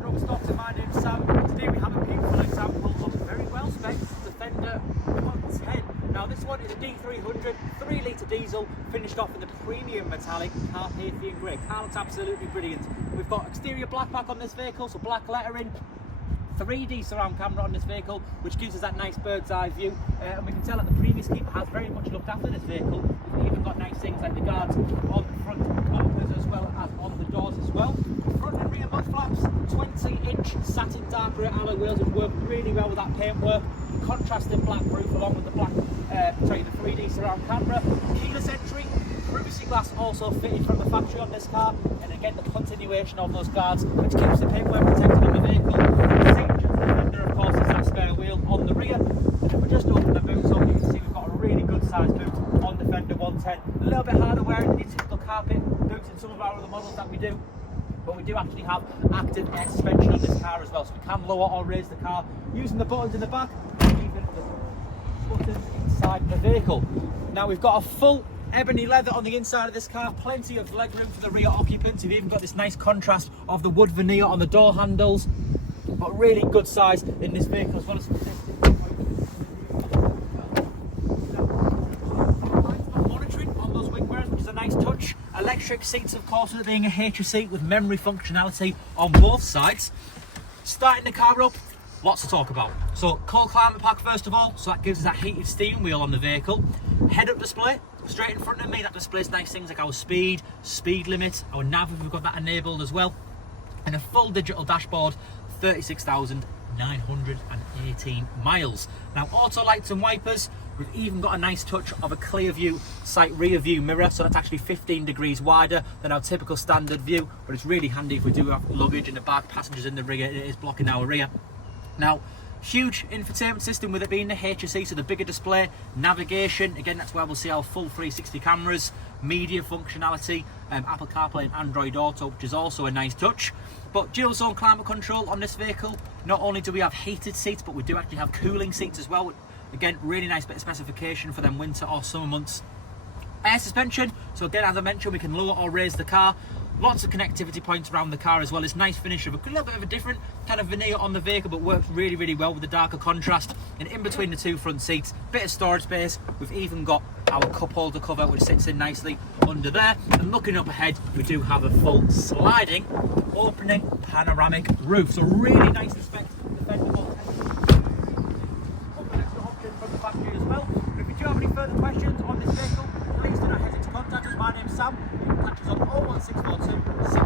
Land Rover Stockton. My name's Sam. Today we have a beautiful example of a very well spec Defender 110. Now this one is a D300 3-litre diesel finished off in the premium metallic Carpathian Grey. Car looks absolutely brilliant. We've got exterior black back on this vehicle, so black lettering. 3D surround camera on this vehicle, which gives us that nice bird's eye view, and we can tell that the previous keeper has very much looked after this vehicle. We've even got nice things like the guards on the front bumpers as well as on the doors as well. Front and rear mud flaps, 20-inch satin dark grey alloy wheels, which work really well with that paintwork. Contrasting black roof along with the black, the 3D surround camera. Keyless entry, privacy glass also fitted from the factory on this car, and again the continuation of those guards, which keeps the paintwork protected on the vehicle. The signature of the Defender, of course, is that spare wheel on the rear. And if we just open the boots up, you can see we've got a really good sized boot on Defender 110. A little bit harder wearing than your typical carpet boots in some of our other models that we do. But we do actually have active air suspension on this car as well, so we can lower or raise the car using the buttons in the back, and even the buttons inside the vehicle. Now we've got a full ebony leather on the inside of this car, plenty of leg room for the rear occupants. We've even got this nice contrast of the wood veneer on the door handles, but really good size in this vehicle as well as monitoring on those wing mirrors, which is a nice touch. Electric seats, of course, with it being a HSE with memory functionality on both sides. Starting the car up, lots to talk about. So cold climate pack first of all, so that gives us that heated steering wheel on the vehicle. Head-up display, straight in front of me, that displays nice things like our speed limit, our nav, we've got that enabled as well. And a full digital dashboard, 36,918 miles. Now auto lights and wipers, we've even got a nice touch of a clear view sight rear view mirror, so that's actually 15 degrees wider than our typical standard view, but it's really handy if we do have luggage in the back, passengers in the rear, it is blocking our rear. Now huge infotainment system with it being the HSE, so the bigger display, navigation, again that's where we'll see our full 360 cameras, media functionality, Apple CarPlay and Android Auto, which is also a nice touch. But dual zone climate control on this vehicle, not only do we have heated seats, but we do actually have cooling seats as well. Again, really nice bit of specification for them winter or summer months. Air suspension, so again as I mentioned, we can lower or raise the car. Lots of connectivity points around the car as well. It's nice finish of a little bit of a different kind of veneer on the vehicle, but works really, really well with the darker contrast. And in between the two front seats, bit of storage space. We've even got our cup holder cover, which sits in nicely under there. And looking up ahead, we do have a full sliding, opening panoramic roof. So really nice to spec Defender 110. An extra option from the factory as well. But if you do have any further questions on this vehicle, please do not hesitate to contact us. My name's Sam. You can catch us on 01642